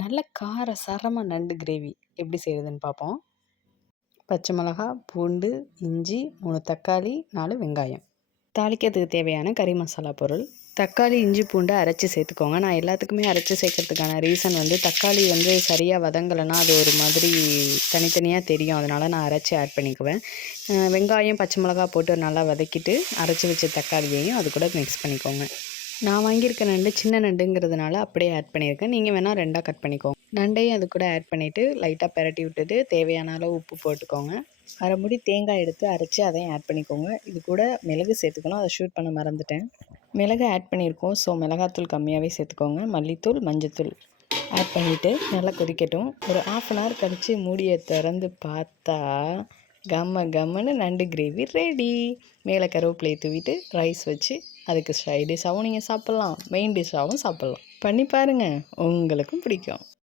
நல்ல கார சாரமாக நண்டு கிரேவி எப்படி செய்கிறதுன்னு பார்ப்போம் பச்சை மிளகா பூண்டு இஞ்சி மூணு தக்காளி நாலு வெங்காயம். தாளிக்கிறதுக்கு தேவையான கறி மசாலா பொருள். தக்காளி இஞ்சி பூண்டு அரைச்சி சேர்த்துக்கோங்க. நான் எல்லாத்துக்குமே அரைச்சி சேர்க்கறதுக்கான ரீசன் வந்து தக்காளி வந்து சரியாக வதங்கலைன்னா அது ஒரு மாதிரி தனித்தனியாக தெரியும். அதனால் நான் அரைச்சி ஆட் பண்ணிக்குவேன். வெங்காயம் பச்சை மிளகா போட்டு நல்லா வதக்கிட்டு அரைச்சி வச்ச தக்காளியையும் அது கூட மிக்ஸ் பண்ணிக்கோங்க. நான் வாங்கியிருக்க நண்டு சின்ன நண்டுங்கிறதுனால அப்படியே ஆட் பண்ணியிருக்கேன். நீங்கள் வேணால் ரெண்டாக கட் பண்ணிக்கோங்க. நண்டையும் அது கூட ஆட் பண்ணிவிட்டு லைட்டாக பெரட்டி விட்டுட்டு தேவையான அளவு உப்பு போட்டுக்கோங்க. அரை முடி தேங்காய் எடுத்து அரைச்சி அதையும் ஆட் பண்ணிக்கோங்க. இது கூட மிளகு சேர்த்துக்கணும். அதை ஷூட் பண்ண மறந்துட்டேன். மிளகு ஆட் பண்ணியிருக்கோம். ஸோ மிளகாத்தூள் கம்மியாகவே சேர்த்துக்கோங்க. மல்லித்தூள் மஞ்சத்தூள் ஆட் பண்ணிவிட்டு நல்லா கொதிக்கட்டும். ஒரு ஆஃப் அன் ஹவர் கழித்து மூடியை திறந்து பார்த்தா கம்ம கம்மன்னு நண்டு கிரேவி ரெடி மேலே கருவேப்பிலையை தூவிட்டு ரைஸ் வச்சு அதுக்கு சைட் டிஷ்ஷாகவும் நீங்கள் சாப்பிட்லாம். மெயின் டிஷ்ஷாகவும் சாப்பிட்லாம். பண்ணி பாருங்கள் உங்களுக்கும் பிடிக்கும்.